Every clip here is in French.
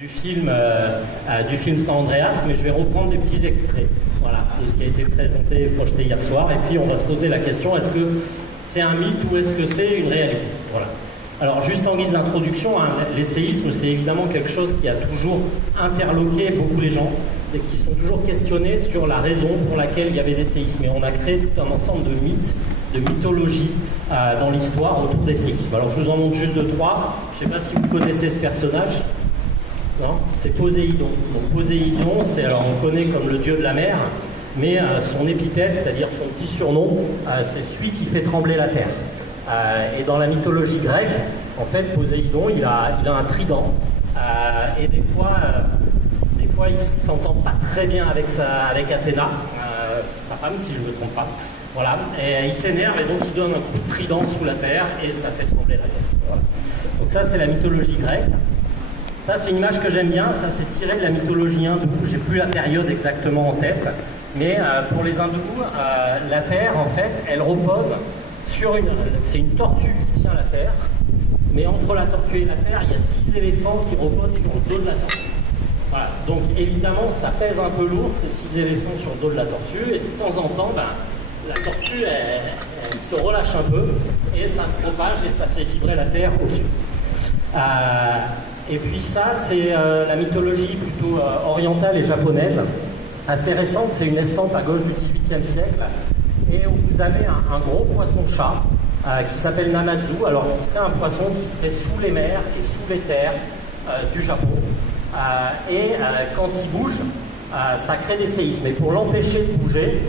du film San Andreas, mais je vais reprendre des petits extraits, voilà, de ce qui a été présenté et projeté hier soir, et puis on va se poser la question, est-ce que c'est un mythe ou est-ce que c'est une réalité? Voilà. Alors juste en guise d'introduction, hein, les séismes, c'est évidemment quelque chose qui a toujours interloqué beaucoup les gens, et qui sont toujours questionnés sur la raison pour laquelle il y avait des séismes. Et on a créé tout un ensemble de mythes, de mythologies dans l'histoire autour des séismes. Alors je vous en montre juste deux, trois. Je ne sais pas si vous connaissez ce personnage. Non, c'est Poséidon. Donc Poséidon, alors on connaît comme le dieu de la mer, mais son épithète, c'est-à-dire son petit surnom, c'est celui qui fait trembler la terre. Et dans la mythologie grecque, en fait, Poséidon, il a un trident, et des fois, il ne s'entend pas très bien avec Athéna, sa femme, si je ne me trompe pas. Voilà, et il s'énerve et donc il donne un coup de trident sous la terre et ça fait trembler la terre. Voilà. Donc ça, c'est la mythologie grecque. Ça, c'est une image que j'aime bien, ça c'est tiré de la mythologie hindoue, j'ai plus la période exactement en tête, mais pour les hindous, la Terre, en fait, elle repose sur c'est une tortue qui tient la Terre, mais entre la tortue et la Terre, il y a 6 éléphants qui reposent sur le dos de la tortue. Voilà. Donc évidemment, ça pèse un peu lourd, ces 6 éléphants sur le dos de la tortue, et de temps en temps, la tortue, elle se relâche un peu, et ça se propage, et ça fait vibrer la Terre au-dessus. Et puis ça, c'est la mythologie plutôt orientale et japonaise, assez récente, c'est une estampe à gauche du XVIIIe siècle, et où vous avez un gros poisson-chat qui s'appelle Namatsu, alors qui serait un poisson qui serait sous les mers et sous les terres du Japon, et quand il bouge, ça crée des séismes. Et pour l'empêcher de bouger,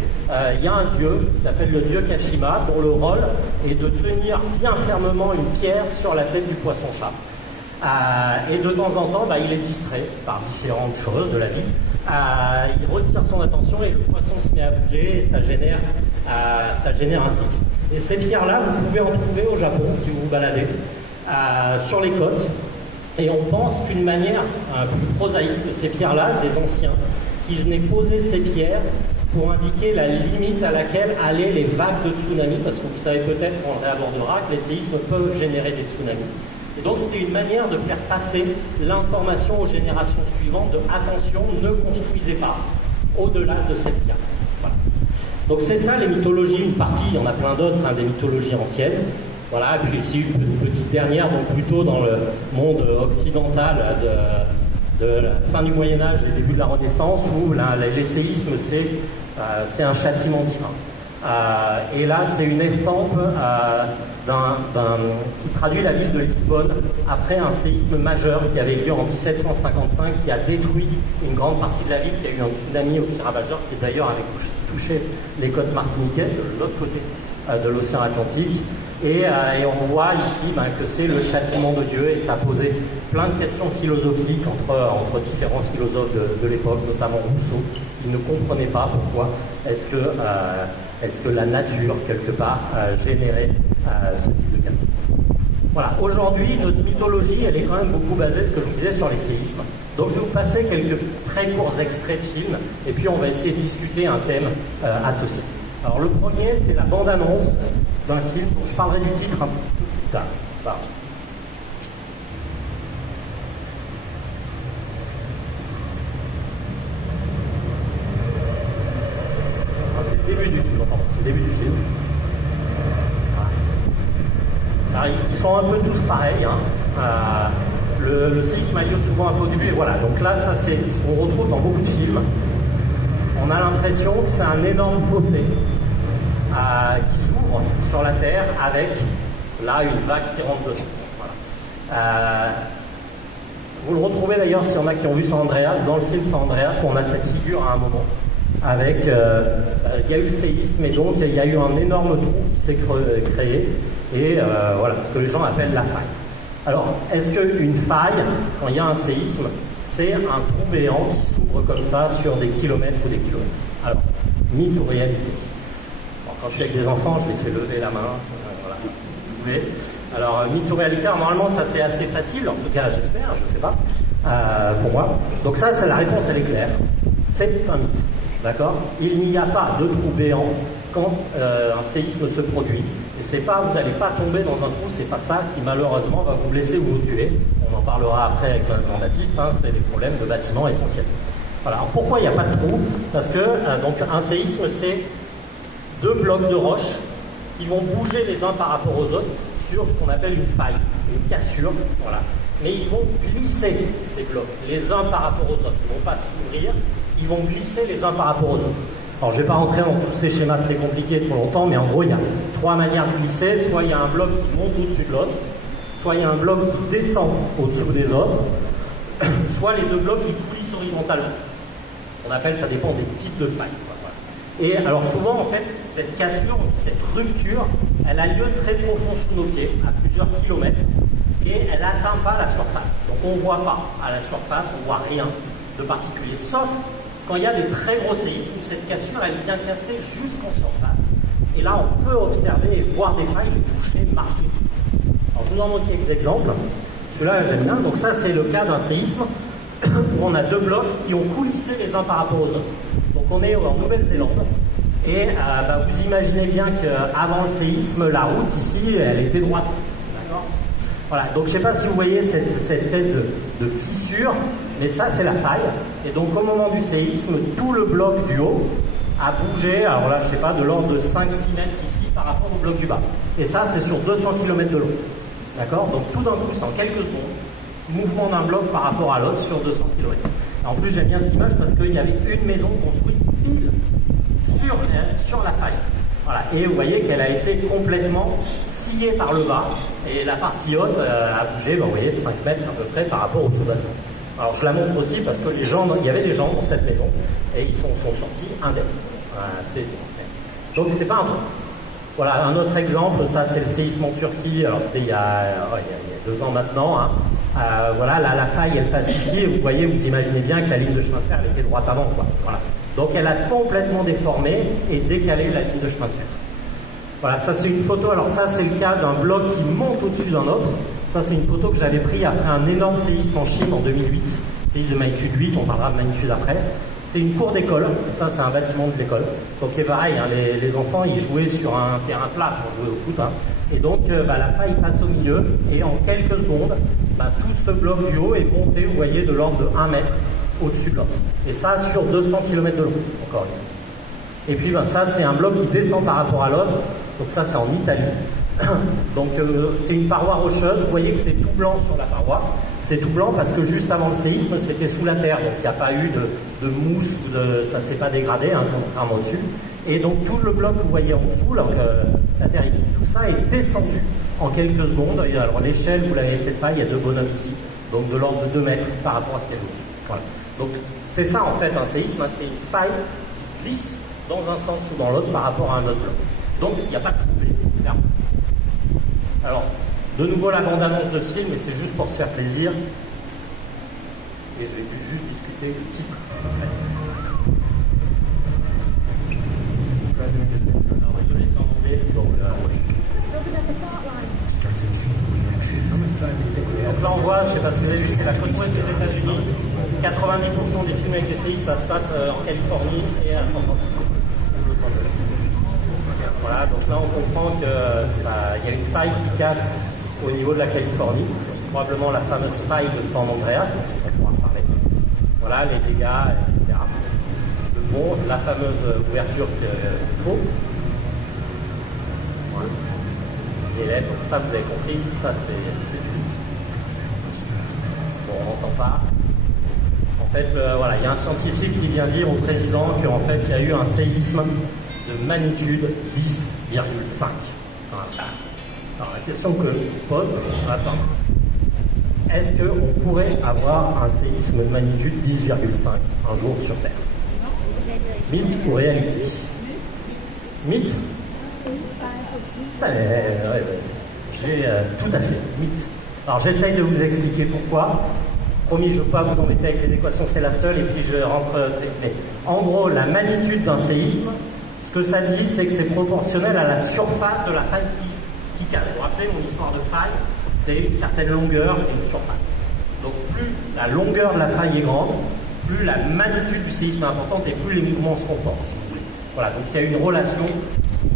il y a un dieu qui s'appelle le dieu Kashima, dont le rôle est de tenir bien fermement une pierre sur la tête du poisson-chat. Et de temps en temps, il est distrait par différentes choses de la vie. Il retire son attention et le poisson se met à bouger et ça génère un séisme. Et ces pierres-là, vous pouvez en trouver au Japon si vous vous baladez, sur les côtes. Et on pense qu'une manière plus prosaïque de ces pierres-là, des anciens, qui venaient poser ces pierres pour indiquer la limite à laquelle allaient les vagues de tsunami, parce que vous savez peut-être, on réabordera, que les séismes peuvent générer des tsunamis. Et donc c'était une manière de faire passer l'information aux générations suivantes de attention, ne construisez pas au-delà de cette pierre. Voilà. Donc c'est ça les mythologies, une partie, il y en a plein d'autres, des mythologies anciennes. Voilà, et puis ici une petite dernière, donc plutôt dans le monde occidental de la fin du Moyen-Âge et début de la Renaissance, où les séismes, c'est un châtiment divin. Et là, c'est une estampe qui traduit la ville de Lisbonne après un séisme majeur qui avait lieu en 1755, qui a détruit une grande partie de la ville, qui a eu un tsunami aussi ravageur, qui d'ailleurs avait touché les côtes martiniquaises de l'autre côté de l'océan Atlantique. Et on voit ici que c'est le châtiment de Dieu, et ça posait plein de questions philosophiques entre différents philosophes de l'époque, notamment Rousseau, qui ne comprenaient pas pourquoi est-ce que la nature, quelque part, générait ce type de catastrophe. Voilà, aujourd'hui, notre mythologie, elle est quand même beaucoup basée, ce que je vous disais, sur les séismes. Donc je vais vous passer quelques très courts extraits de films, et puis on va essayer de discuter un thème associé. Alors le premier, c'est la bande-annonce d'un film, dont je parlerai du titre un peu plus tard. Voilà. C'est le début du film, c'est le début du film. Voilà. Alors, ils sont un peu tous pareils. Le séisme a lieu souvent un peu au début, et voilà. Donc là, ça c'est ce qu'on retrouve dans beaucoup de films. On a l'impression que c'est un énorme fossé qui s'ouvre sur la Terre avec, là, une vague qui rentre dedans. Voilà. Vous le retrouvez d'ailleurs, s'il y en a qui ont vu San Andreas, dans le film San Andreas, où on a cette figure à un moment. Avec, il y a eu le séisme, et donc il y a eu un énorme trou qui s'est créé, et voilà, ce que les gens appellent la faille. Alors, est-ce qu'une faille, quand il y a un séisme, c'est un trou béant qui s'ouvre comme ça sur des kilomètres ou des kilomètres? Alors, mythe ou réalité? Bon, quand je suis avec des enfants, je les fais lever la main. Voilà, vous pouvez. Alors, mythe ou réalité, normalement, ça c'est assez facile, en tout cas, j'espère, je ne sais pas, pour moi. Donc ça, la réponse, elle est claire. C'est un mythe, d'accord? Il n'y a pas de trou béant quand un séisme se produit. Et c'est pas, vous n'allez pas tomber dans un trou, c'est pas ça qui malheureusement va vous blesser ou vous tuer. On en parlera après avec Jean-Baptiste, hein, c'est des problèmes de bâtiments essentiels. Voilà. Alors pourquoi il n'y a pas de trou? Parce que donc un séisme, c'est deux blocs de roches qui vont bouger les uns par rapport aux autres sur ce qu'on appelle une faille, une cassure. Voilà. Mais ils vont glisser ces blocs les uns par rapport aux autres. Ils ne vont pas s'ouvrir, ils vont glisser les uns par rapport aux autres. Alors je ne vais pas rentrer dans tous ces schémas très compliqués trop longtemps, mais en gros il y a trois manières de glisser. Soit il y a un bloc qui monte au-dessus de l'autre, soit il y a un bloc qui descend au-dessous des autres, soit les deux blocs qui coulissent horizontalement. Ce qu'on appelle, ça dépend des types de failles. Voilà. Et alors souvent en fait, cette cassure, cette rupture, elle a lieu très profond sous nos pieds, à plusieurs kilomètres, et elle n'atteint pas la surface. Donc on ne voit pas à la surface, on ne voit rien de particulier, sauf quand il y a des très gros séismes où cette cassure, elle vient casser jusqu'en surface. Et là, on peut observer et voir des failles, les toucher, marcher dessus. Alors, je vous en montre quelques exemples. Celui-là, j'aime bien. Donc ça, c'est le cas d'un séisme où on a deux blocs qui ont coulissé les uns par rapport aux autres. Donc on est en Nouvelle-Zélande. Et vous imaginez bien qu'avant le séisme, la route ici, elle était droite. D'accord ? Voilà, donc je ne sais pas si vous voyez cette espèce de fissure, mais ça c'est la faille. Et donc au moment du séisme, tout le bloc du haut a bougé, alors là je ne sais pas, de l'ordre de 5-6 mètres ici par rapport au bloc du bas. Et ça c'est sur 200 km de long. D'accord? Donc tout d'un coup, en quelques secondes, mouvement d'un bloc par rapport à l'autre sur 200 km. En plus j'aime bien cette image parce qu'il y avait une maison construite pile sur la faille. Voilà. Et vous voyez qu'elle a été complètement sciée par le bas et la partie haute a bougé, vous voyez, de 5 mètres à peu près par rapport au soubassement. Alors je la montre aussi parce que il y avait des gens dans cette maison et ils sont sortis indemnes. Voilà, donc c'est pas un truc. Voilà, un autre exemple, ça c'est le séisme en Turquie, alors c'était il y a 2 ans maintenant. Hein. Voilà, la faille elle passe ici et vous voyez, vous imaginez bien que la ligne de chemin de fer elle était droite avant, quoi. Voilà. Donc elle a complètement déformé et décalé la ligne de chemin de fer. Voilà, ça c'est une photo, alors ça c'est le cas d'un bloc qui monte au-dessus d'un autre. Ça c'est une photo que j'avais prise après un énorme séisme en Chine en 2008. Séisme de magnitude 8, on parlera de magnitude après. C'est une cour d'école, ça c'est un bâtiment de l'école. Donc c'est pareil, hein, les enfants ils jouaient sur un terrain plat pour jouer au foot. Hein. Et donc la faille passe au milieu et en quelques secondes, tout ce bloc du haut est monté, vous voyez, de l'ordre de 1 mètre au-dessus de l'autre. Et ça sur 200 km de long, encore une fois. Et puis ça c'est un bloc qui descend par rapport à l'autre, donc ça c'est en Italie. Donc c'est une paroi rocheuse, vous voyez que c'est tout blanc sur la paroi. C'est tout blanc parce que juste avant le séisme c'était sous la terre, donc il n'y a pas eu de mousse, ça ne s'est pas dégradé, hein, contrairement au-dessus. Et donc tout le bloc que vous voyez en dessous, alors la terre ici, tout ça est descendu en quelques secondes. Et alors l'échelle, vous ne l'avez peut-être pas, il y a 2 bonhommes ici, donc de l'ordre de 2 mètres par rapport à ce qu'il y a au-dessus. Voilà. Donc c'est ça en fait un séisme, hein, c'est une faille qui glisse dans un sens ou dans l'autre par rapport à un autre bloc. Donc s'il n'y a pas de troublé, clairement. Alors, de nouveau la bande-annonce de ce film, et c'est juste pour se faire plaisir. Et je vais juste discuter du titre. Alors, désolé, c'est en anglais, donc donc là on voit, je ne sais pas si vous avez vu, c'est la côte ouest des États-Unis. 90% des films avec des séismes, ça se passe en Californie et à San Francisco, ou Los Angeles. Voilà, donc là on comprend qu'il y a une faille qui casse au niveau de la Californie, probablement la fameuse faille de San Andreas, on pourra en parler. Voilà, les dégâts, etc. Bon, la fameuse ouverture qu'il faut. Voilà. Et là, donc ça vous avez compris, ça c'est du vide. Bon, on n'entend pas. En fait, voilà, il y a un scientifique qui vient dire au président qu'en fait il y a eu un séisme de magnitude 10,5. Voilà. Alors la question que je pose, est-ce qu'on pourrait avoir un séisme de magnitude 10,5 un jour sur Terre? Mythe ou réalité? Mythe? Tout à fait, mythe. Alors j'essaye de vous expliquer pourquoi. Promis, je ne veux pas vous embêter avec les équations, c'est la seule, et puis je rentre très. En gros, la magnitude d'un séisme, ce que ça dit, c'est que c'est proportionnel à la surface de la faille qui casse. Vous vous rappelez, mon histoire de faille, c'est une certaine longueur et une surface. Donc plus la longueur de la faille est grande, plus la magnitude du séisme est importante et plus les mouvements se comportent, si vous voulez. Voilà, donc il y a une relation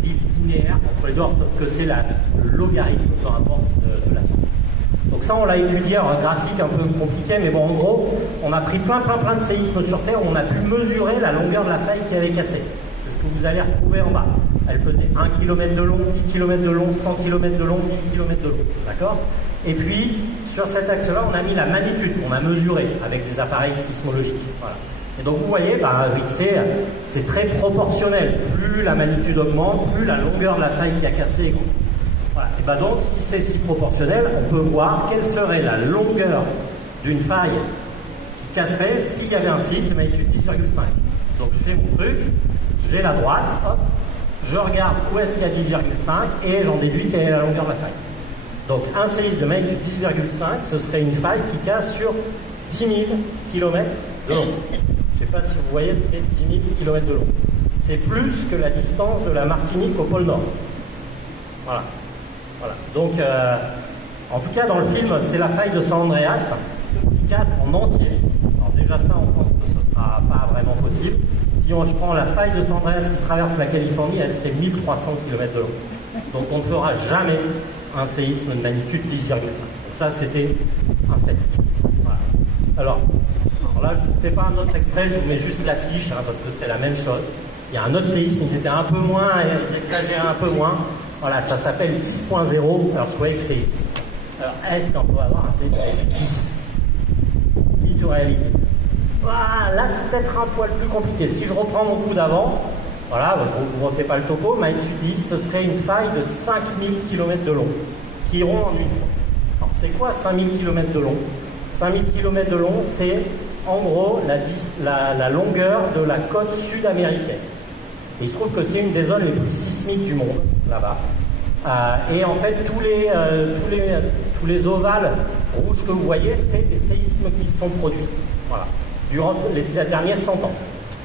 dite linéaire entre les deux, sauf que c'est le logarithme, peu importe, de la surface. Donc ça, on l'a étudié, alors un graphique un peu compliqué, mais bon, en gros, on a pris plein de séismes sur Terre, on a pu mesurer la longueur de la faille qui avait cassé. C'est ce que vous allez retrouver en bas. Elle faisait 1 km de long, 10 km de long, 100 km de long, 1000 km de long. D'accord? Et puis, sur cet axe-là, on a mis la magnitude qu'on a mesurée avec des appareils sismologiques. Voilà. Et donc, vous voyez, c'est très proportionnel. Plus la magnitude augmente, plus la longueur de la faille qui a cassé est grande. Voilà. Et ben donc, si c'est si proportionnel, on peut voir quelle serait la longueur d'une faille qui casserait s'il y avait un séisme de magnitude 10,5. Donc, je fais mon truc, j'ai la droite, hop, je regarde où est-ce qu'il y a 10,5 et j'en déduis quelle est la longueur de la faille. Donc, un séisme de magnitude 10,5, ce serait une faille qui casse sur 10 000 km de long. Je ne sais pas si vous voyez, c'est 10 000 km de long. C'est plus que la distance de la Martinique au pôle Nord. Voilà. Donc, en tout cas, dans le film, c'est la faille de San Andreas qui casse en entier. Alors déjà ça, on pense que ce ne sera pas vraiment possible. Si je prends la faille de San Andreas qui traverse la Californie, elle fait 1300 km de long. Donc on ne fera jamais un séisme de magnitude 10,5. Donc ça, c'était un fait. Voilà. Alors là, je ne fais pas un autre extrait, je vous mets juste l'affiche, parce que c'est la même chose. Il y a un autre séisme, ils étaient un peu moins, ils exagéraient un peu moins. Voilà, ça s'appelle 10.0. Alors vous voyez que c'est ici. Alors est-ce qu'on peut avoir un séisme de 10 littoralité? Voilà, là c'est peut-être un poil plus compliqué. Si je reprends mon coup d'avant, voilà, vous ne refait pas le topo, magnitude 10, ce serait une faille de 5000 km de long, qui iront en une fois. Alors c'est quoi 5000 km de long? 5000 km de long, c'est en gros la longueur de la côte sud-américaine. Et il se trouve que c'est une des zones les plus sismiques du monde, là-bas. Et en fait, tous les ovales rouges que vous voyez, c'est des séismes qui se sont produits. Voilà. Durant les derniers 100 ans.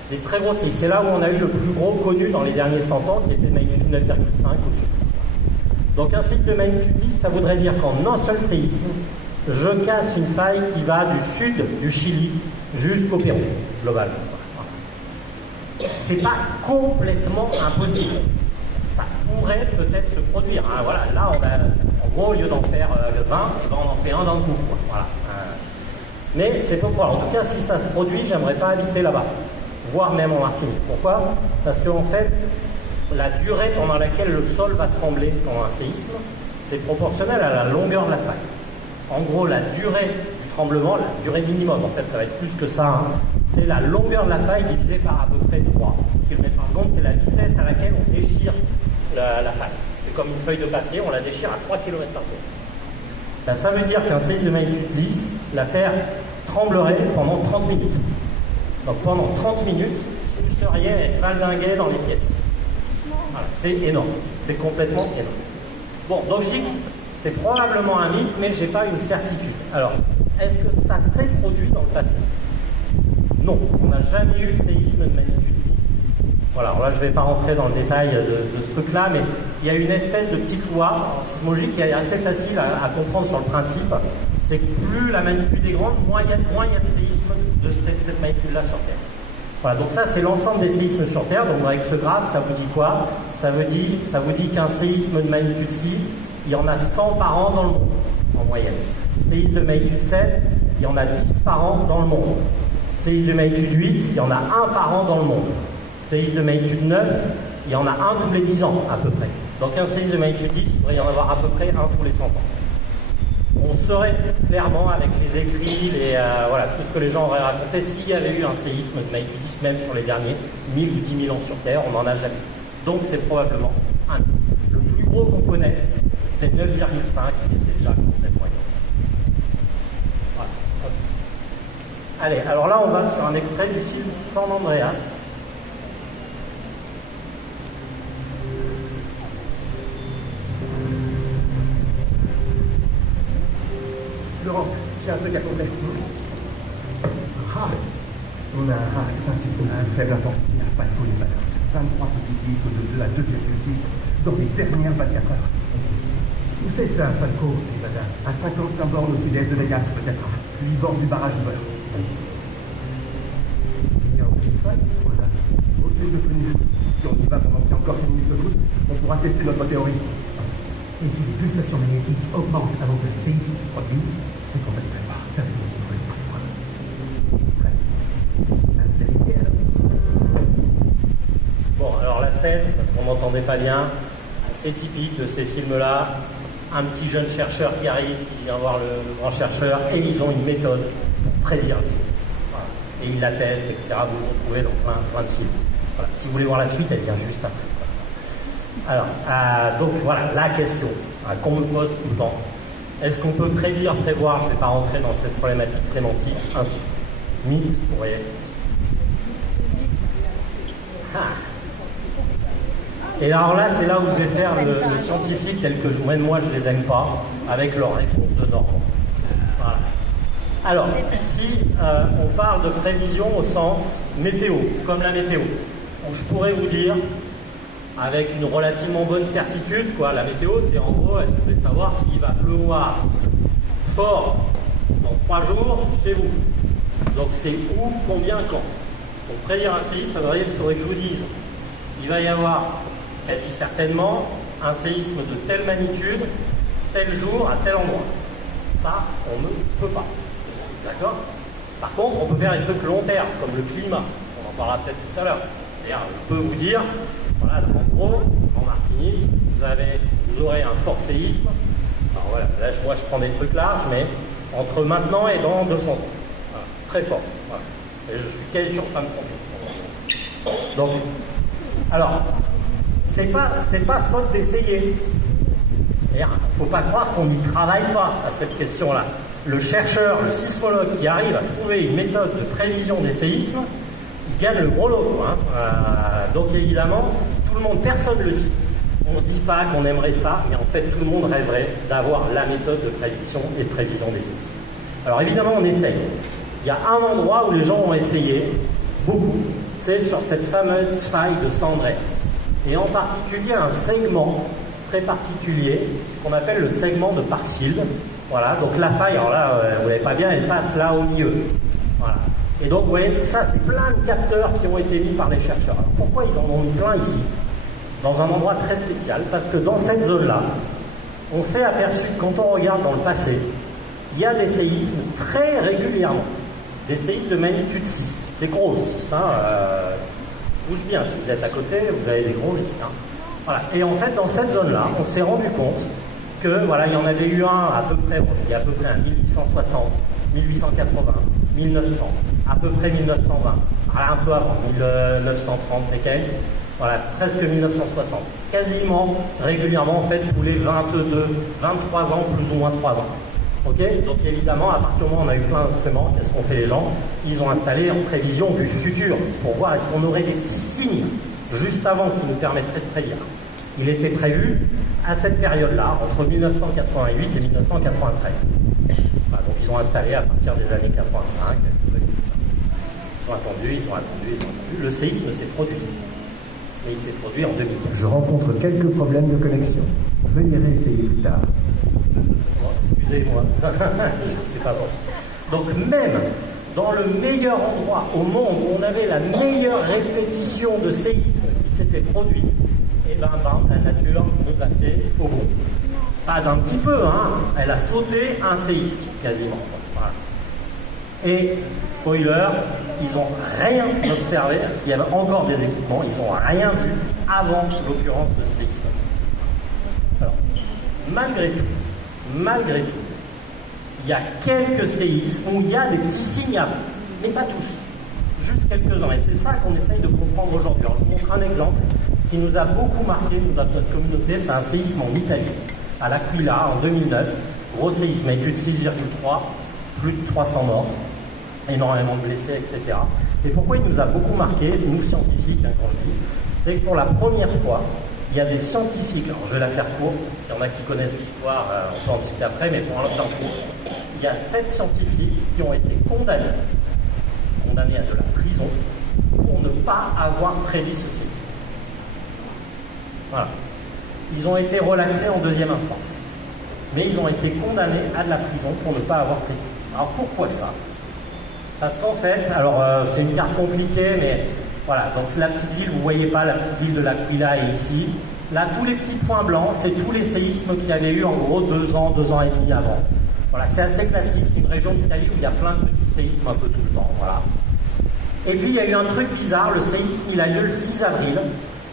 C'est des très gros séismes. C'est là où on a eu le plus gros connu dans les derniers 100 ans, qui était de magnitude 9,5 au-dessus. Donc un séisme de magnitude 10, ça voudrait dire qu'en un seul séisme, je casse une faille qui va du sud du Chili jusqu'au Pérou, globalement. C'est pas complètement impossible. Ça pourrait peut-être se produire. Hein. Voilà, là, en gros, au lieu d'en faire 20, on en fait un d'un coup. Quoi. Voilà. Mais c'est pas quoi. En tout cas, si ça se produit, j'aimerais pas habiter là-bas, voire même en Martinique. Pourquoi? Parce qu'en fait, la durée pendant laquelle le sol va trembler pendant un séisme, c'est proportionnel à la longueur de la faille. En gros, la durée du tremblement, la durée minimum, en fait, ça va être plus que ça, hein, c'est la longueur de la faille divisée par à peu près 3 km par seconde, c'est la vitesse à laquelle on déchire la faille. C'est comme une feuille de papier, on la déchire à 3 km par seconde. Ben, ça veut dire qu'un séisme de magnitude 10, la Terre tremblerait pendant 30 minutes. Donc pendant 30 minutes, vous seriez valdingué dans les pièces. Voilà, c'est énorme, c'est complètement énorme. Bon, donc je dis que c'est probablement un mythe, mais je n'ai pas une certitude. Alors, est-ce que ça s'est produit dans le passé? Non, on n'a jamais eu de séisme de magnitude 10. Voilà, alors là je ne vais pas rentrer dans le détail de ce truc-là, mais il y a une espèce de petite loi en sismologie qui est assez facile à comprendre sur le principe. C'est que plus la magnitude est grande, moins il y a de séismes de cette magnitude-là sur Terre. Voilà, donc ça c'est l'ensemble des séismes sur Terre. Donc avec ce graphe, ça vous dit quoi? Ça vous dit qu'un séisme de magnitude 6, il y en a 100 par an dans le monde, en moyenne. Séisme de magnitude 7, il y en a 10 par an dans le monde. Séisme de magnitude 8, il y en a 1 par an dans le monde. Séisme de magnitude 9, il y en a 1 tous les 10 ans à peu près. Donc un séisme de magnitude 10, il devrait y en avoir à peu près 1 tous les 100 ans. On saurait clairement avec les écrits, voilà, tout ce que les gens auraient raconté, s'il y avait eu un séisme de magnitude 10, même sur les derniers 1000 ou 10 000 ans sur Terre, on n'en a jamais eu. Donc c'est probablement un mythe. Le plus gros qu'on connaisse, c'est 9,5 et c'est déjà complètement énorme. Voilà. Allez, alors là on va sur un extrait du film San Andreas. Laurence, j'ai un truc à compter. On a un séisme à faible intensité à Falco les Nevada. 23 petits séismes de 2 à 2,6 dans les dernières 24 heures. Où c'est ça, Falco, Nevada? À 55 bornes au sud-est de Vegas, peut-être à 8 bornes du barrage de Beurre. Il n'y a aucune faille sur là. de tenue. Si on y va pendant qu'il y a encore 5 minutes secousses, on pourra tester notre théorie. Et si les pulsations magnétiques augmentent avant que le séisme se produise, c'est qu'on va le prévoir. Ça veut dire qu'il faut le prévoir. Prêt? Vous allez y alors. Bon, alors la scène, parce qu'on n'entendait pas bien, assez typique de ces films-là. Un petit jeune chercheur qui arrive, qui vient voir le grand chercheur, et ils ont une méthode pour prédire les séismes. Voilà. Et ils la testent, etc. Vous le retrouvez dans plein de films. Voilà. Si vous voulez voir la suite, elle vient juste après. Alors, donc voilà, la question qu'on me pose tout le temps. Est-ce qu'on peut prédire, prévoir, je ne vais pas rentrer dans cette problématique sémantique, ainsi. Mythe, vous voyez. Et alors là, c'est là où je vais faire le scientifique tel que même moi je les aime pas, avec leur réponse de norme. Voilà. Alors, si on parle de prévision au sens météo, comme la météo, donc je pourrais vous dire, avec une relativement bonne certitude, quoi, la météo, c'est en gros, est-ce que vous voulez savoir s'il va pleuvoir fort dans 3 jours chez vous? Donc c'est où, combien, quand? Pour prédire un séisme, ça veut dire qu'il faudrait que je vous dise, il va y avoir quasi certainement un séisme de telle magnitude, tel jour, à tel endroit. Ça, on ne peut pas. D'accord? Par contre, on peut faire des trucs long terme, comme le climat. On en parlera peut-être tout à l'heure. C'est-à-dire, je peux vous dire, voilà, en gros, en Martinique, vous aurez un fort séisme. Alors voilà, là, moi, je prends des trucs larges, mais entre maintenant et dans 200 ans. Voilà, très fort. Voilà. Et je suis quasi sûr de ne pas me tromper. Donc, alors, c'est pas faute d'essayer. Il ne faut pas croire qu'on n'y travaille pas à cette question-là. Le chercheur, le sismologue qui arrive à trouver une méthode de prévision des séismes, il gagne le gros lot. Hein. Donc évidemment, tout le monde, personne ne le dit. On ne se dit pas qu'on aimerait ça, mais en fait tout le monde rêverait d'avoir la méthode de prédiction et de prévision des séismes. Alors évidemment, on essaye. Il y a un endroit où les gens ont essayé, beaucoup, c'est sur cette fameuse faille de San Andreas. Et en particulier un segment très particulier, ce qu'on appelle le segment de Parkfield. Voilà, donc la faille, alors là, vous ne voyez pas bien, elle passe là au milieu. Voilà. Et donc, vous voyez, tout ça, c'est plein de capteurs qui ont été mis par les chercheurs. Alors, pourquoi ils en ont mis plein ici? Dans un endroit très spécial, parce que dans cette zone-là, on s'est aperçu que quand on regarde dans le passé, il y a des séismes très régulièrement. Des séismes de magnitude 6. C'est gros, 6. Bouge bien, si vous êtes à côté, vous avez des gros risques. Hein. Voilà. Et en fait, dans cette zone-là, on s'est rendu compte que, voilà, il y en avait eu un à peu près, bon, je dis à peu près, 1860, 1880, 1900, à peu près 1920, un peu avant, 1930 et quelques, voilà, presque 1960. Quasiment régulièrement, en fait, tous les 22, 23 ans, plus ou moins 3 ans. Okay, donc évidemment, à partir du moment où on a eu plein d'instruments, qu'est-ce qu'ont fait les gens? Ils ont installé en prévision du futur pour voir est-ce qu'on aurait des petits signes juste avant qui nous permettraient de prédire. Il était prévu à cette période-là, entre 1988 et 1993. Voilà, donc ils ont installé à partir des années 85. Ils ont attendu. Le séisme s'est produit. Et il s'est produit en 2015. Je rencontre quelques problèmes de connexion. Veuillez réessayer plus tard. Excusez-moi, c'est pas bon. Donc même dans le meilleur endroit au monde où on avait la meilleure répétition de séismes qui s'était produit, et ben la nature nous a fait faux bon. Pas d'un petit peu, hein, elle a sauté un séisme quasiment. Voilà. Et spoiler, ils n'ont rien observé, parce qu'il y avait encore des équipements, ils n'ont rien vu avant l'occurrence de ce séisme. Alors, malgré tout, il y a quelques séismes où il y a des petits signes, mais pas tous, juste quelques-uns. Et c'est ça qu'on essaye de comprendre aujourd'hui. Alors, je vous montre un exemple qui nous a beaucoup marqué, notre communauté, c'est un séisme en Italie, à l'Aquila, en 2009. Gros séisme, étude 6,3, plus de 300 morts, énormément de blessés, etc. Et pourquoi il nous a beaucoup marqué, nous scientifiques, hein, quand je dis, c'est que pour la première fois, il y a des scientifiques, alors je vais la faire courte, s'il y en a qui connaissent l'histoire, on peut en discuter après, mais pour l'instant court, il y a 7 scientifiques qui ont été condamnés à de la prison pour ne pas avoir prédit ce séisme. Voilà. Ils ont été relaxés en deuxième instance, mais ils ont été condamnés à de la prison pour ne pas avoir prédit ce séisme. Alors pourquoi ça? Parce qu'en fait, alors c'est une carte compliquée, mais Voilà, donc la petite ville, vous ne voyez pas, la petite ville de l'Aquila est ici. Là, tous les petits points blancs, c'est tous les séismes qu'il y avait eu en gros 2 ans et demi avant. Voilà, c'est assez classique, c'est une région d'Italie où il y a plein de petits séismes un peu tout le temps. Voilà. Et puis il y a eu un truc bizarre, le séisme il a lieu le 6 avril.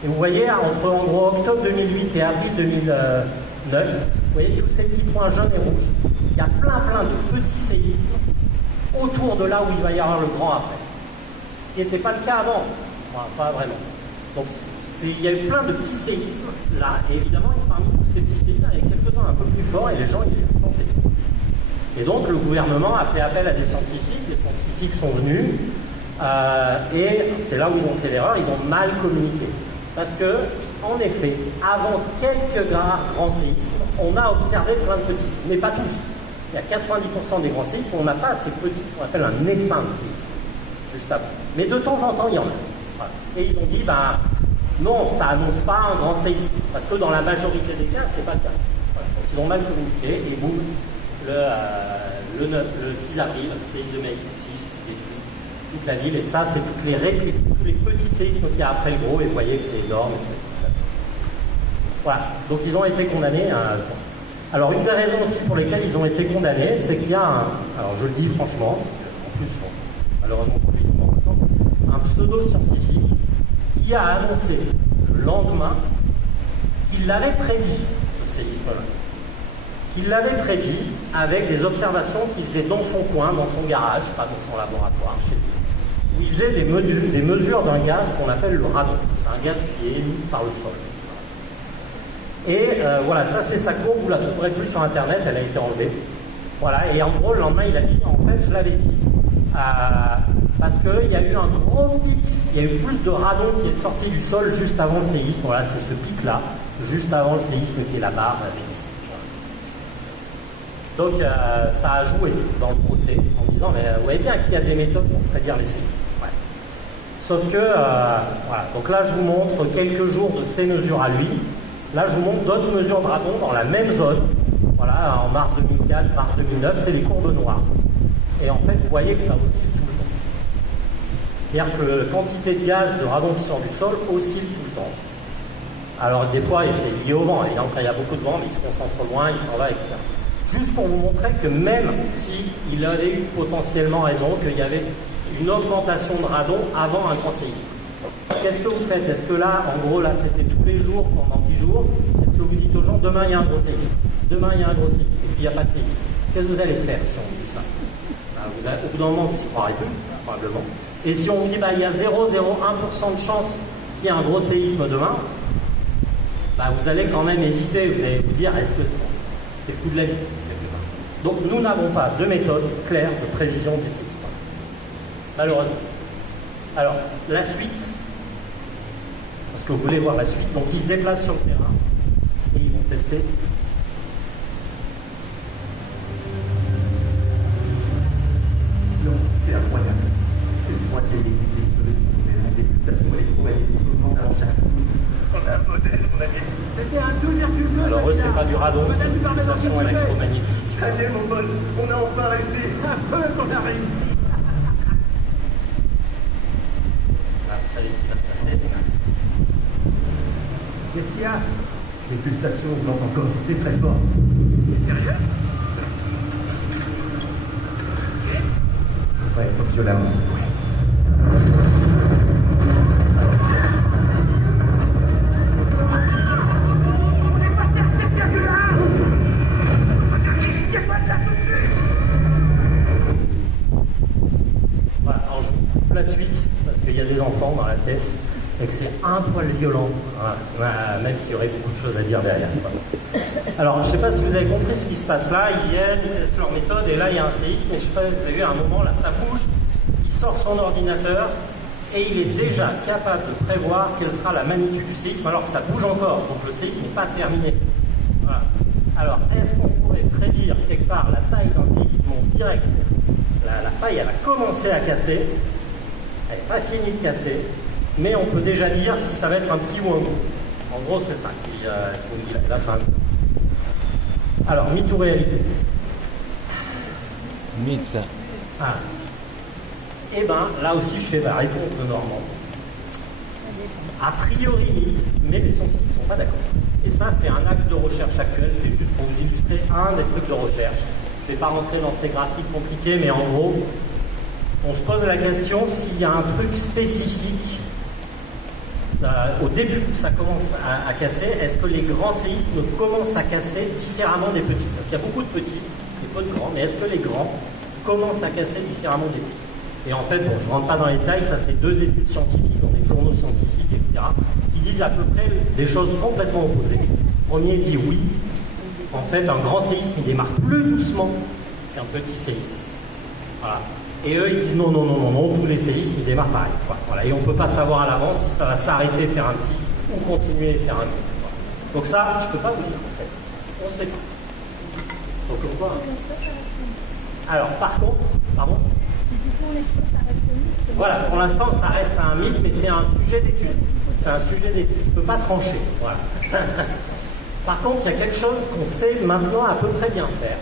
Et vous voyez, entre en gros octobre 2008 et avril 2009, vous voyez tous ces petits points jaunes et rouges. Il y a plein de petits séismes autour de là où il va y avoir le grand après. Ce qui n'était pas le cas avant, enfin, pas vraiment. Donc il y a eu plein de petits séismes là, et évidemment, parmi tous ces petits séismes, il y a quelques-uns un peu plus forts et les gens ils les sentaient. Et donc le gouvernement a fait appel à des scientifiques, les scientifiques sont venus, et c'est là où ils ont fait l'erreur, ils ont mal communiqué. Parce que, en effet, avant quelques grands séismes, on a observé plein de petits séismes, mais pas tous. Il y a 90% des grands séismes, on n'a pas ces petits, ce qu'on appelle un essaim de séisme, juste avant. Mais de temps en temps, il y en a. Voilà. Et ils ont dit, non, ça annonce pas un grand séisme, parce que dans la majorité des cas, c'est pas le cas. Voilà. Donc ils ont mal communiqué, et boum, le 6 avril, le séisme de Magnitude 6 qui détruit toute la ville, et ça, c'est toutes les répliques, tous les petits séismes qu'il y a après le gros, et vous voyez que c'est énorme. Voilà, donc ils ont été condamnés pour ça. Alors, une des raisons aussi pour lesquelles ils ont été condamnés, c'est qu'il y a alors je le dis franchement, parce qu'en plus, bon, malheureusement pour lui, un pseudo-scientifique qui a annoncé le lendemain qu'il l'avait prédit, ce séisme-là. Il l'avait prédit avec des observations qu'il faisait dans son coin, dans son garage, pas dans son laboratoire, chez lui, où il faisait des mesures d'un gaz qu'on appelle le radon. C'est un gaz qui est émis par le sol. Et voilà, ça c'est sa courbe, vous la trouverez plus sur Internet, elle a été enlevée. Voilà, et en gros, le lendemain, il a dit, en fait, je l'avais dit, parce qu'il y a eu un gros pic, il y a eu plus de radon qui est sorti du sol juste avant le séisme. Voilà, c'est ce pic-là, juste avant le séisme qui est la barre avec ici. Donc ça a joué dans le procès en disant, mais vous voyez bien qu'il y a des méthodes pour prédire les séismes. Ouais. Sauf que, voilà, donc là je vous montre quelques jours de ces mesures à lui. Là je vous montre d'autres mesures de radon dans la même zone. Voilà, en mars 2004, mars 2009, c'est les courbes noires. Et en fait, vous voyez que ça oscille tout le temps. C'est-à-dire que la quantité de gaz de radon qui sort du sol oscille tout le temps. Alors des fois, et c'est lié au vent, évidemment, quand il y a beaucoup de vent, mais il se concentre loin, il s'en va, etc. Juste pour vous montrer que même s'il avait eu potentiellement raison, qu'il y avait une augmentation de radon avant un grand séisme. Qu'est-ce que vous faites? Est-ce que là, en gros, là, c'était tous les jours, pendant 10 jours, est-ce que vous dites aux gens, demain, il y a un gros séisme, demain, il y a un gros séisme, et puis il n'y a pas de séisme? Qu'est-ce que vous allez faire si on vous dit ça? Au bout d'un moment, vous n'y croirez plus, probablement. Et si on vous dit, il y a 0,01% de chance qu'il y ait un gros séisme demain, vous allez quand même hésiter, vous allez vous dire, est-ce que c'est le coup de la vie? Donc nous n'avons pas de méthode claire de prévision des séismes, malheureusement. Alors, la suite, parce que vous voulez voir la suite, donc ils se déplacent sur le terrain et ils vont tester. Non, c'est incroyable. C'est le troisième séisme de l'univers. Les pulsations électromagnétiques augmentent avant chaque pouce. On a un modèle, on a gagné. C'était un 2,2. Alors eux, c'est pas du radon, c'est une pulsation électromagnétique. Ça y est, mon pote, on a enfin réussi. Un peu qu'on a réussi. Vous savez ce qui va se passer. Qu'est-ce qu'il y a? Les pulsations augmentent encore, et très fort. T'es sérieux? Ok. On va être violemment secoué. On est passé à 7,1. Tire-moi de là tout de suite. Voilà, alors je vous coupe la suite, parce qu'il y a des enfants dans la pièce, et que c'est un poil violent, voilà, même s'il y aurait beaucoup de choses à dire derrière. Alors, je ne sais pas si vous avez compris ce qui se passe là, ils viennent, ils testent leur méthode, et là il y a un séisme, et je ne sais pas, vous avez vu à un moment, là ça bouge, il sort son ordinateur, et il est déjà capable de prévoir quelle sera la magnitude du séisme, alors que ça bouge encore, donc le séisme n'est pas terminé. Voilà. Alors, est-ce qu'on pourrait prédire quelque part la taille d'un séisme en direct? La faille, elle a commencé à casser, elle n'est pas finie de casser, mais on peut déjà dire si ça va être un petit ou un gros. En gros, c'est ça qui nous dit là. Là, c'est un... Alors, mythe ou réalité? Mythe, ça. Ah. Eh bien, là aussi, je fais la réponse de Normand. A priori mythe, mais les scientifiques ne sont pas d'accord. Et ça, c'est un axe de recherche actuel, c'est juste pour vous illustrer un des trucs de recherche. Je ne vais pas rentrer dans ces graphiques compliqués, mais en gros, on se pose la question s'il y a un truc spécifique au début où ça commence à casser, est-ce que les grands séismes commencent à casser différemment des petits? Parce qu'il y a beaucoup de petits et peu de grands, mais est-ce que les grands commencent à casser différemment des petits? Et en fait, bon, je ne rentre pas dans les détails, ça c'est 2 études scientifiques dans des journaux scientifiques, etc., qui disent à peu près des choses complètement opposées. Le premier dit oui, en fait, un grand séisme, il démarre plus doucement qu'un petit séisme. Voilà. Et eux, ils disent non, tous les séismes, ils démarrent pareil. Voilà. Et on ne peut pas savoir à l'avance si ça va s'arrêter, faire un petit, ou continuer et faire un petit. Voilà. Donc ça, je ne peux pas vous dire, en fait. On ne sait pas. Donc, on voit. Alors, par contre, pardon? Pour l'instant, ça reste un mythe. Voilà, pour l'instant, ça reste un mythe, mais c'est un sujet d'étude. C'est un sujet d'étude. Je ne peux pas trancher. Voilà. Par contre, il y a quelque chose qu'on sait maintenant à peu près bien faire.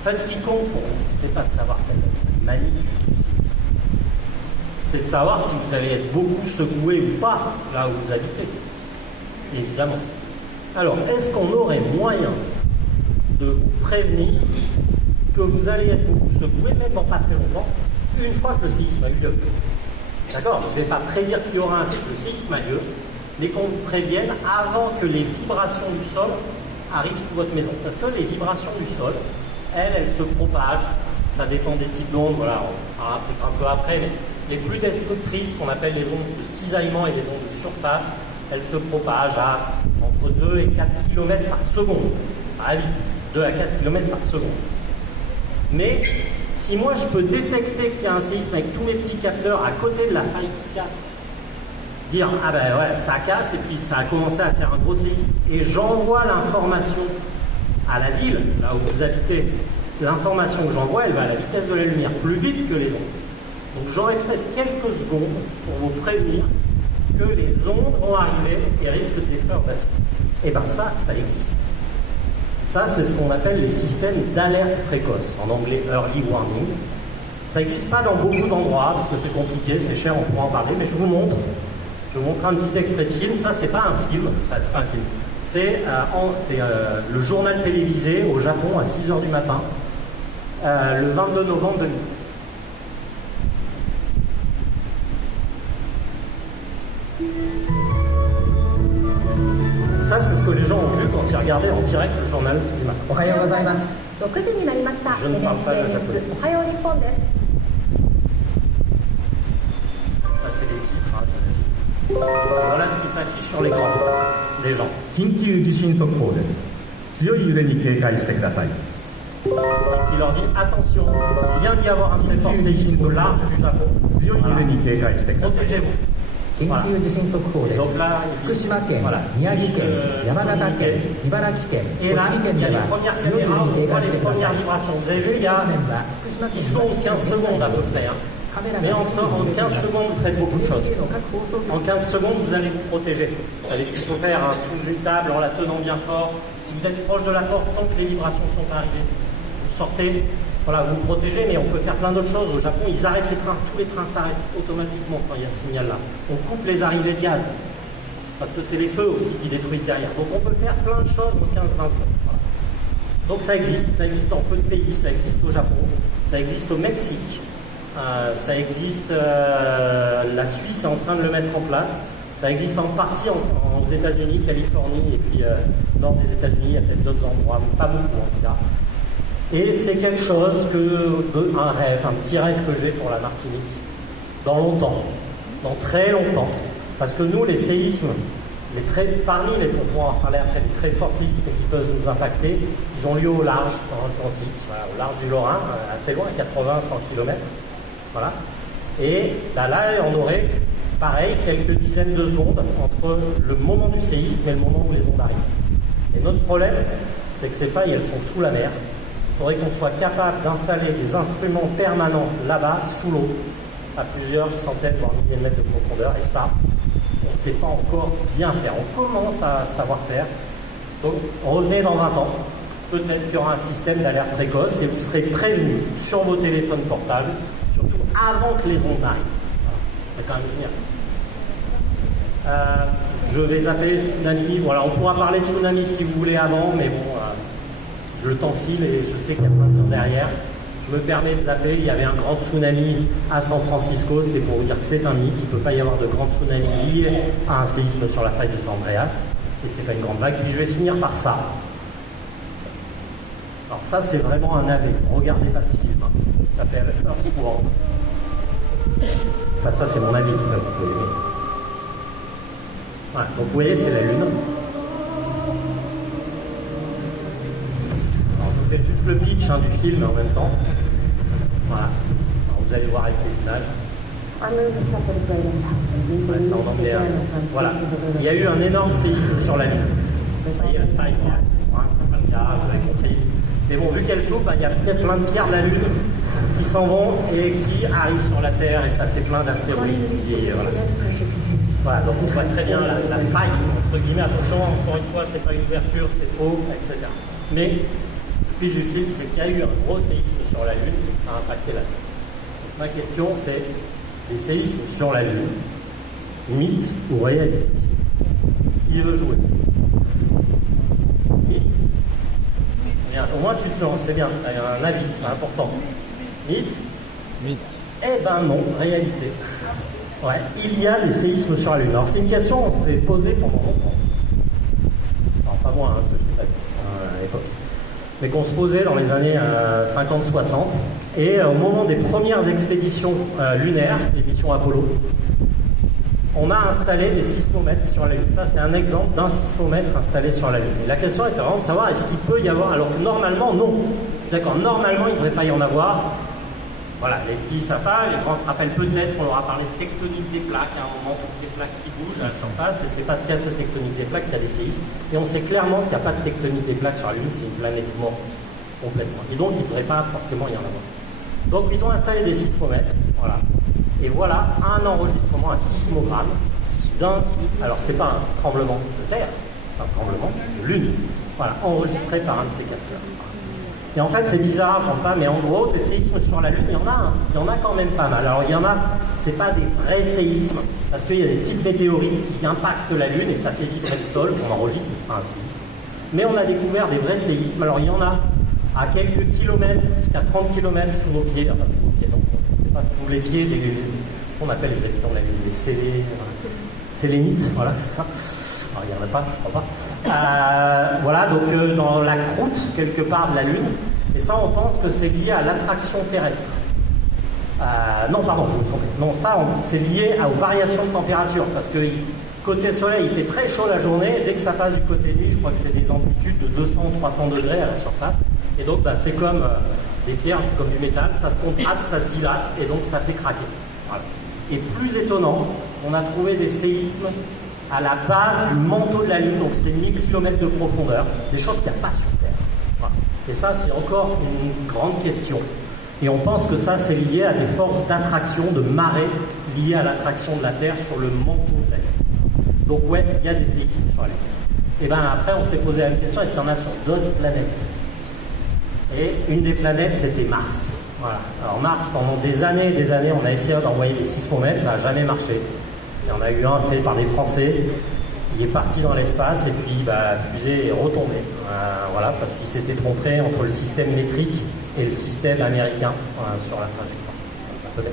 En fait, ce qui compte pour vous, c'est pas de savoir quelle est la magnitude du séisme. C'est de savoir si vous allez être beaucoup secoué ou pas là où vous habitez. Évidemment. Alors, est-ce qu'on aurait moyen de vous prévenir que vous allez être beaucoup secoué, même dans pas très longtemps, une fois que le séisme a eu lieu? D'accord? Je ne vais pas prédire qu'il y aura un séisme, le séisme a lieu, mais qu'on vous prévienne avant que les vibrations du sol arrivent sous votre maison. Parce que les vibrations du sol, elles se propagent, ça dépend des types d'ondes, voilà, on parlera peut-être un peu après, mais les plus destructrices, qu'on appelle les ondes de cisaillement et les ondes de surface, elles se propagent à entre 2 et 4 km par seconde. À vite, 2 à 4 km par seconde. Mais si moi je peux détecter qu'il y a un séisme avec tous mes petits capteurs à côté de la faille qui casse, dire ah ben ouais ça casse et puis ça a commencé à faire un gros séisme et j'envoie l'information à la ville, là où vous habitez, l'information que j'envoie, elle va à la vitesse de la lumière, plus vite que les ondes. Donc j'aurai peut-être quelques secondes pour vous prévenir que les ondes vont arriver et risquent d'être basculer. Et bien ça existe. Ça, c'est ce qu'on appelle les systèmes d'alerte précoce, en anglais early warning. Ça n'existe pas dans beaucoup d'endroits, parce que c'est compliqué, c'est cher, on pourra en parler, mais je vous montre un petit extrait de film. Ça, c'est pas un film, c'est pas un film. C'est le journal télévisé au Japon à 6h du matin, le 22 novembre 2016. Ça, c'est ce que les gens ont vu quand ils regardaient en direct le journal du matin. おはようございます。6時になりました。Je ne parle pas NHK ニュースおはよう日本です。 Ça, c'est les titres. Hein, voilà ce qui s'affiche sur l'écran des gens. 緊急地震速報です。強い揺れに警戒してください。 Et qui leur dit attention, il vient d'y avoir un très fort séisme au large du Japon. 強い揺れに警戒してください。 Protégez-vous. 緊急地震速報です Donc là, 福島県、 voilà. 宮城県、 山形県、茨城県、 Et 栃 là, 木県 il y で a les は premières 強い揺れ caméras, に on 警 voit 戒し les てくだ premières さい。 vibrations. Vous avez vu, il y 画 a 面は福島 10 県 secondes, 15 secondes à peu près. Hein. カメラ Mais が en 15 secondes, vous faites beaucoup de choses. NHK の各放送局 En 15 secondes, vous allez vous protéger. Vous savez ce qu'il faut faire, hein, sous une table, en la tenant bien fort. Si vous êtes proche de la porte, tant que les vibrations sont arrivées, vous sortez, voilà, vous vous protégez, mais on peut faire plein d'autres choses. Au Japon, ils arrêtent les trains. Tous les trains s'arrêtent automatiquement quand il y a ce signal-là. On coupe les arrivées de gaz. Parce que c'est les feux aussi qui détruisent derrière. Donc on peut faire plein de choses en 15-20 secondes. Voilà. Donc ça existe dans peu de pays, ça existe au Japon, ça existe au Mexique, ça existe, la Suisse est en train de le mettre en place, ça existe en partie aux États-Unis, Californie et puis nord des États-Unis, il y a peut-être d'autres endroits, mais pas beaucoup en tout cas. Et c'est quelque chose un rêve, un petit rêve que j'ai pour la Martinique, dans longtemps, dans très longtemps. Parce que nous, les séismes, parmi les, on pourra en parler après, les très forts séismes qui peuvent nous impacter, ils ont lieu au large, dans l'Atlantique, voilà, au large du Lorrain, assez loin, à 80-100 km. Voilà. Et là, on aurait, pareil, quelques dizaines de secondes entre le moment du séisme et le moment où les ondes arrivent. Et notre problème, c'est que ces failles, elles sont sous la mer. Il faudrait qu'on soit capable d'installer des instruments permanents là-bas, sous l'eau, à plusieurs centaines, voire milliers de mètres de profondeur. Et ça, on ne sait pas encore bien faire. On commence à savoir faire. Donc, revenez dans 20 ans. Peut-être qu'il y aura un système d'alerte précoce et vous serez prévenus sur vos téléphones portables, surtout avant que les ondes n'arrivent. Voilà. C'est quand même génial. Je vais zapper tsunami. Voilà, on pourra parler de tsunami si vous voulez avant, mais bon, le temps file et je sais qu'il y a plein de gens derrière. Je me permets de zapper. Il y avait un grand tsunami à San Francisco. C'était pour vous dire que c'est un mythe. Il ne peut pas y avoir de grand tsunami lié à un séisme sur la faille de San Andreas. Et c'est pas une grande vague. Puis je vais finir par ça. Alors ça, c'est vraiment un AV. Regardez pas ce film. Hein. Ça s'appelle Earthworm. Enfin, ça, c'est mon avis. Voilà, donc vous voyez, c'est la Lune. Alors, je vous fais juste le pitch du film en même temps. Voilà. Alors, vous allez voir avec les images. Ouais, c'est en anglais. Voilà. Il y a eu un énorme séisme sur la Lune. Ça y est, la faille, vous avez compris. Mais bon, vu qu'elle souffre, il y a peut-être plein de pierres de la Lune qui s'en vont et qui arrivent sur la Terre et ça fait plein d'astéroïdes. Voilà, donc on voit très bien la faille, entre guillemets. Attention, encore une fois, c'est pas une ouverture, c'est faux, etc. Mais le pitch du film, c'est qu'il y a eu un gros séisme sur la Lune et que ça a impacté la Terre. Donc ma question, c'est les séismes sur la Lune, mythe ou réalité? Qui veut jouer? Mythe? Bien, au moins tu te lances, c'est bien, il y a un avis, c'est important. Mythe? Mythe. Eh ben non, réalité. Ouais, il y a des séismes sur la Lune. Alors c'est une question qu'on s'est posée pendant longtemps. Alors pas moi, ceux qui à l'époque. Mais qu'on se posait dans les années 50-60. Et au moment des premières expéditions lunaires, les missions Apollo, on a installé des sismomètres sur la Lune. Ça, c'est un exemple d'un sismomètre installé sur la Lune. Et la question était vraiment de savoir est-ce qu'il peut y avoir. Alors que normalement, non. D'accord, normalement, il ne devrait pas y en avoir. Voilà, les petits savent pas, les grands se rappellent peut-être qu'on leur a parlé de tectonique des plaques à un moment pour ces plaques qui bougent à la surface, et c'est parce qu'il y a cette tectonique des plaques qu'il y a des séismes. Et on sait clairement qu'il n'y a pas de tectonique des plaques sur la Lune, c'est une planète morte complètement. Et donc il ne devrait pas forcément y en avoir. Donc ils ont installé des sismomètres, voilà. Et voilà un enregistrement, un sismogramme d'un. Alors c'est pas un tremblement de terre, c'est un tremblement de Lune. Voilà, enregistré par un de ces casseurs. Et en fait, c'est bizarre, enfin, mais en gros, des séismes sur la Lune, il y en a quand même pas mal. Alors, il y en a, c'est pas des vrais séismes, parce qu'il y a des petites météorites qui impactent la Lune et ça fait vibrer le sol, qu'on enregistre, mais c'est pas un séisme. Mais on a découvert des vrais séismes. Alors, il y en a à quelques kilomètres, jusqu'à 30 km sous nos pieds, enfin, sous nos pieds, non, c'est pas sous les pieds qu'on appelle les habitants de la Lune, les sélénites, voilà, c'est ça. Alors, il n'y en a pas, je crois pas. Voilà, donc dans la croûte, quelque part, de la Lune. Et ça, on pense que c'est lié à l'attraction terrestre. Non, pardon, je me trompe. Non, ça, c'est lié aux variations de température. Parce que côté soleil, il fait très chaud la journée. Dès que ça passe du côté nuit, je crois que c'est des amplitudes de 200-300 degrés à la surface. Et donc, c'est comme des pierres, c'est comme du métal. Ça se contracte, ça se dilate, et donc ça fait craquer. Voilà. Et plus étonnant, on a trouvé des séismes à la base du manteau de la Lune, donc c'est 1000 km de profondeur, des choses qu'il n'y a pas sur Terre. Voilà. Et ça, c'est encore une grande question. Et on pense que ça, c'est lié à des forces d'attraction, de marée, liées à l'attraction de la Terre sur le manteau de la Lune. Donc ouais, il y a des séismes sur la Lune. Et bien après, on s'est posé la question, est-ce qu'il y en a sur d'autres planètes? Et une des planètes, c'était Mars. Voilà. Alors Mars, pendant des années, on a essayé d'envoyer des sismomètres, ça n'a jamais marché. Il y en a eu un fait par des Français, il est parti dans l'espace et puis la fusée est retombée. Voilà, parce qu'il s'était trompé entre le système métrique et le système américain sur la trajectoire. Peut-être.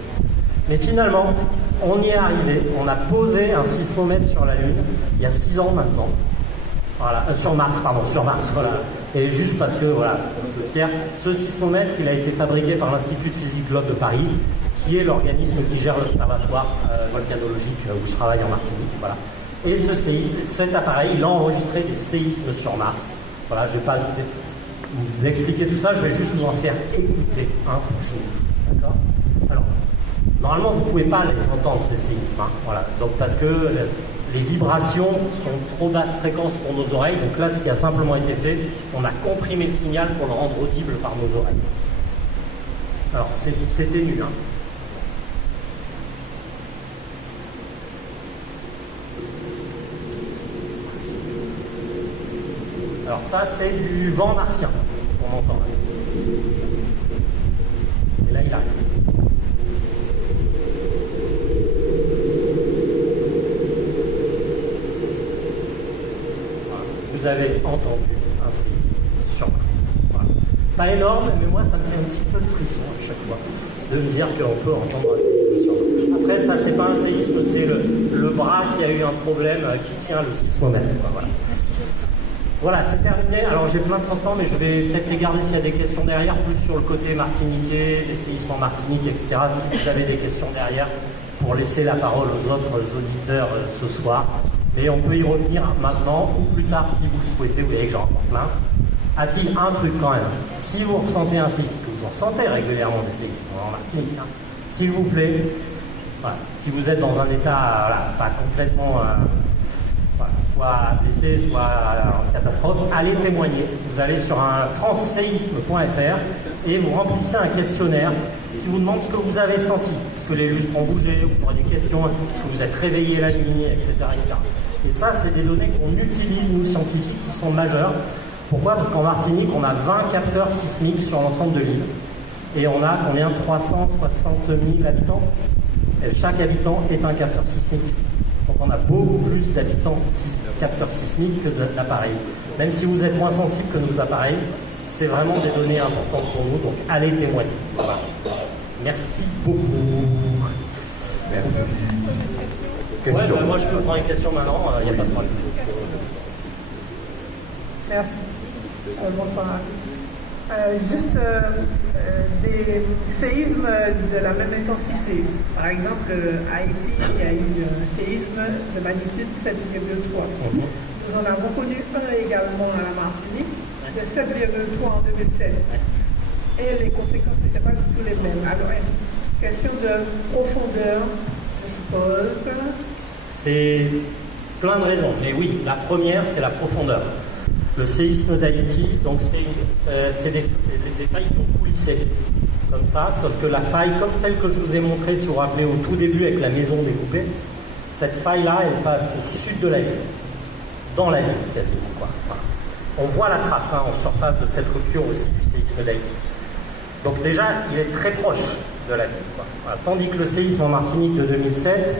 Mais finalement, on y est arrivé. On a posé un sismomètre sur la Lune il y a 6 ans maintenant. Voilà, sur Mars, voilà. Et juste parce que, voilà, Pierre, ce sismomètre, il a été fabriqué par l'Institut de physique Globe de Paris, qui est l'organisme qui gère l'observatoire volcanologique où je travaille en Martinique. Voilà. Et cet appareil, il a enregistré des séismes sur Mars. Voilà, je ne vais pas vous expliquer tout ça, je vais juste vous en faire écouter un pour finir. D'accord? Alors, normalement, vous ne pouvez pas les entendre, ces séismes. Hein. Voilà. Donc, parce que les vibrations sont trop basse fréquence pour nos oreilles. Donc là, ce qui a simplement été fait, on a comprimé le signal pour le rendre audible par nos oreilles. Alors, c'est ténu, hein. Alors ça, c'est du vent martien qu'on entend. Et là, il arrive. vous avez entendu un séisme sur Mars. Voilà. Pas énorme, mais moi ça me fait un petit peu de frisson à chaque fois de me dire qu'on peut entendre un séisme sur Mars. Après, ça c'est pas un séisme, c'est le bras qui a eu un problème qui tient le sismomètre. Voilà. Voilà, c'est terminé. Alors j'ai plein de transports, mais je vais peut-être les garder s'il y a des questions derrière, plus sur le côté martiniquais, les séismes en Martinique, etc. Si vous avez des questions derrière, pour laisser la parole aux autres auditeurs ce soir. Mais on peut y revenir maintenant ou plus tard si vous le souhaitez. Vous voyez que j'en ai encore plein. A-t-il un truc quand même? Si vous ressentez un séisme, parce que vous en sentez régulièrement des séismes en Martinique, hein, s'il vous plaît, voilà, si vous êtes dans un état voilà, pas complètement voilà, soit blessé, soit en catastrophe, allez témoigner. Vous allez sur un franceséisme.fr et vous remplissez un questionnaire qui vous demande ce que vous avez senti. Est-ce que les lustres ont bougé, vous aurez des questions, est-ce que vous êtes réveillé la nuit, etc., etc. Et ça, c'est des données qu'on utilise, nous, scientifiques, qui sont majeures. Pourquoi? Parce qu'en Martinique, on a 20 capteurs sismiques sur l'ensemble de l'île. Et on a combien? 360 000 habitants. Et chaque habitant est un capteur sismique. Donc on a beaucoup plus d'habitants capteurs sismiques que d'appareils. Même si vous êtes moins sensible que nos appareils, c'est vraiment des données importantes pour nous. Donc allez témoigner. Voilà. Merci beaucoup. Merci. Ouais, bah, moi je peux prendre une question maintenant, il n'y a pas de problème. Merci. Bonsoir à tous. Juste des séismes de la même intensité. Par exemple, à Haïti, il y a eu un séisme de magnitude 7,3. Nous en avons connu un également à la Martinique, de 7,3 en 2007. Et les conséquences n'étaient pas du tout les mêmes. Alors, question de profondeur, je suppose. C'est plein de raisons, mais oui, la première, c'est la profondeur. Le séisme d'Haïti, donc c'est des failles qui ont coulissé, comme ça, sauf que la faille, comme celle que je vous ai montrée, si vous vous rappelez, au tout début avec la maison découpée, cette faille-là, elle passe au sud de la ville, dans la ville quasiment, quoi. Voilà. On voit la trace en surface de cette rupture aussi du séisme d'Haïti. Donc déjà, il est très proche de la ville, quoi. Voilà. Tandis que le séisme en Martinique de 2007,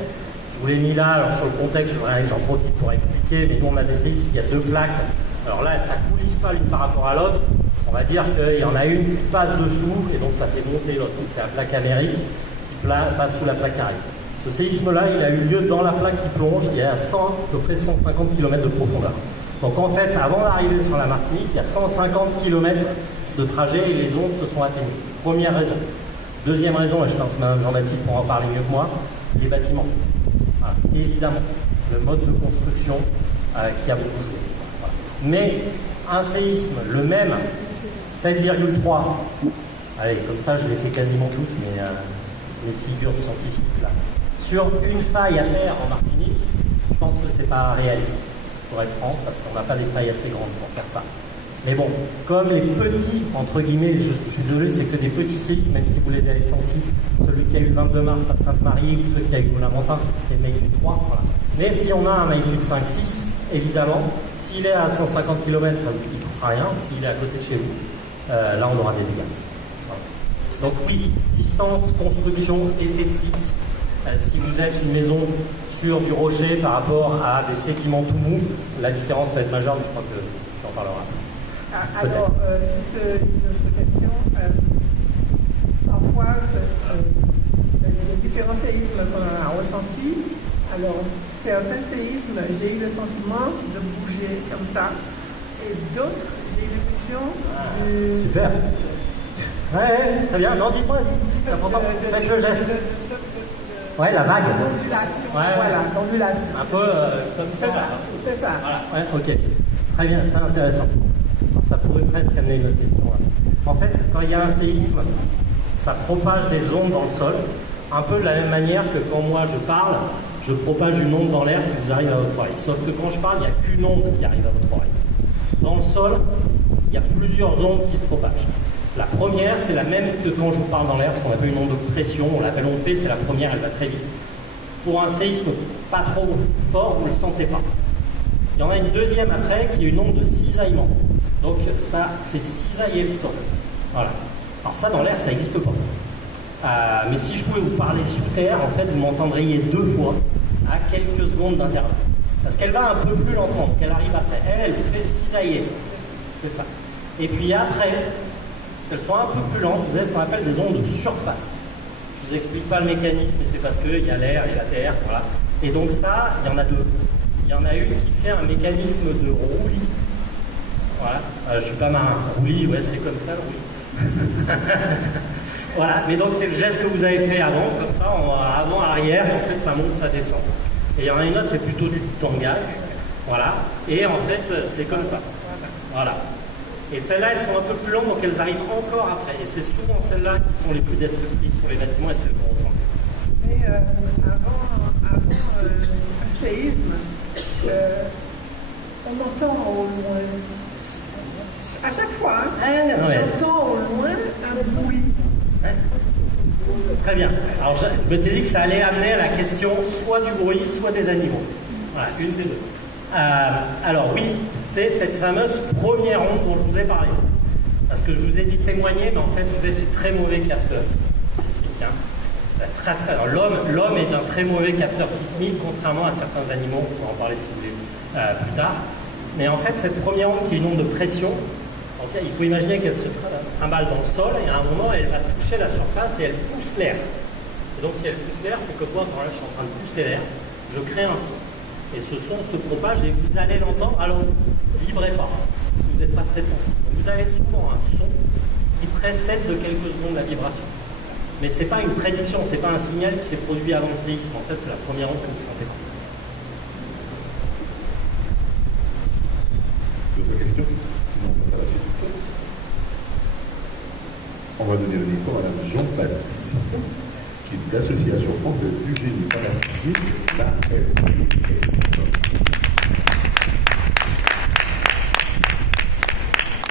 je vous l'ai mis là, alors sur le contexte, j'en profite pour expliquer, mais nous on a des séismes, il y a deux plaques. Alors là, ça ne coulisse pas l'une par rapport à l'autre. On va dire qu'il y en a une qui passe dessous, et donc ça fait monter l'autre. Donc c'est la plaque amérique qui passe sous la plaque caraïbe. Ce séisme-là, il a eu lieu dans la plaque qui plonge, il y a à peu près 150 km de profondeur. Donc en fait, avant d'arriver sur la Martinique, il y a 150 km de trajet et les ondes se sont atténuées. Première raison. Deuxième raison, et je pense que Mme Jean-Baptiste pourra en parler mieux que moi, les bâtiments. Voilà. Évidemment, le mode de construction qui a beaucoup joué. Mais un séisme, le même, 7,3, allez, comme ça je l'ai fait quasiment toutes mes figures scientifiques là, sur une faille à terre en Martinique, je pense que c'est pas réaliste, pour être franc, parce qu'on n'a pas des failles assez grandes pour faire ça. Mais bon, comme les petits, entre guillemets, je suis désolé, c'est que des petits séismes, même si vous les avez sentis, celui qui a eu le 22 mars à Sainte-Marie, ou ceux qui a eu au Lamentin, c'est magnitude 3, voilà. Mais si on a un magnitude 5-6, évidemment, s'il est à 150 km, il ne fera rien. S'il est à côté de chez vous, là on aura des dégâts. Voilà. Donc oui, distance, construction, effet de site. Si vous êtes une maison sur du rocher par rapport à des sédiments tout mous, la différence va être majeure, mais je crois que tu en parleras. Alors, juste une autre question. Parfois, les différents séismes qu'on a ressentis, alors certains séismes, j'ai eu le sentiment de bouger comme ça, et d'autres, j'ai eu l'impression de... Super. Ouais, très bien. Non, dites-moi, c'est important. Faites le geste. Ouais, la vague. D'ondulation. Ouais, voilà, d'ondulation. Un peu comme ça. C'est ça. Voilà. Ouais, ok. Très bien, très intéressant. Alors, ça pourrait presque amener une autre question. En fait, quand il y a un séisme, ça propage des ondes dans le sol, un peu de la même manière que quand moi je parle, je propage une onde dans l'air qui vous arrive à votre oreille. Sauf que quand je parle, il n'y a qu'une onde qui arrive à votre oreille. Dans le sol, il y a plusieurs ondes qui se propagent. La première, c'est la même que quand je vous parle dans l'air, ce qu'on appelle une onde de pression, on l'appelle onde P, c'est la première, elle va très vite. Pour un séisme pas trop fort, vous ne le sentez pas. Il y en a une deuxième après qui est une onde de cisaillement. Donc ça fait cisailler le sol. Voilà. Alors ça, dans l'air, ça n'existe pas. Mais si je pouvais vous parler sous terre, en fait, vous m'entendriez deux fois à quelques secondes d'intervalle. Parce qu'elle va un peu plus lentement, donc elle arrive après. Elle fait cisailler. C'est ça. Et puis après, qu'elles sont un peu plus lentes, vous avez ce qu'on appelle des ondes de surface. Je vous explique pas le mécanisme, mais c'est parce qu'il y a l'air et la terre, voilà. Et donc ça, il y en a deux. Il y en a une qui fait un mécanisme de roulis. Voilà. Je suis pas marin. Roulis, ouais, c'est comme ça, le roulis. Voilà. Mais donc c'est le geste que vous avez fait avant, comme ça, avant, arrière, et en fait ça monte, ça descend. Et il y en a une autre, c'est plutôt du tangage. Voilà. Et en fait, c'est comme ça. Voilà. Et celles-là, elles sont un peu plus longues, donc elles arrivent encore après. Et c'est souvent celles-là qui sont les plus destructrices pour les bâtiments, et c'est le gros ressenti. Mais avant un séisme, on entend au loin, à chaque fois, j'entends au loin un bruit. Très bien. Alors, je m'étais dit que ça allait amener à la question soit du bruit, soit des animaux. Voilà, une des deux. Alors oui, c'est cette fameuse première onde dont je vous ai parlé. Parce que je vous ai dit témoigner, mais en fait, vous êtes des très mauvais capteurs sismiques. Hein. Alors, l'homme est un très mauvais capteur sismique, contrairement à certains animaux. On va en parler si vous voulez plus tard. Mais en fait, cette première onde qui est une onde de pression, donc, il faut imaginer qu'elle se trimballe dans le sol et à un moment, elle va toucher la surface et elle pousse l'air. Et donc, si elle pousse l'air, c'est que moi, quand là, je suis en train de pousser l'air, je crée un son. Et ce son se propage et vous allez l'entendre, alors ne vibrez pas, si vous n'êtes pas très sensible. Donc, vous avez souvent un son qui précède de quelques secondes la vibration. Mais ce n'est pas une prédiction, ce n'est pas un signal qui s'est produit avant le séisme. En fait, c'est la première onde que vous sentez pas. D'autres questions? Sinon, on passe à la suite. On va donner le micro à Mme Jean-Baptiste, qui est de l'Association française du génie parasismique, la FIS.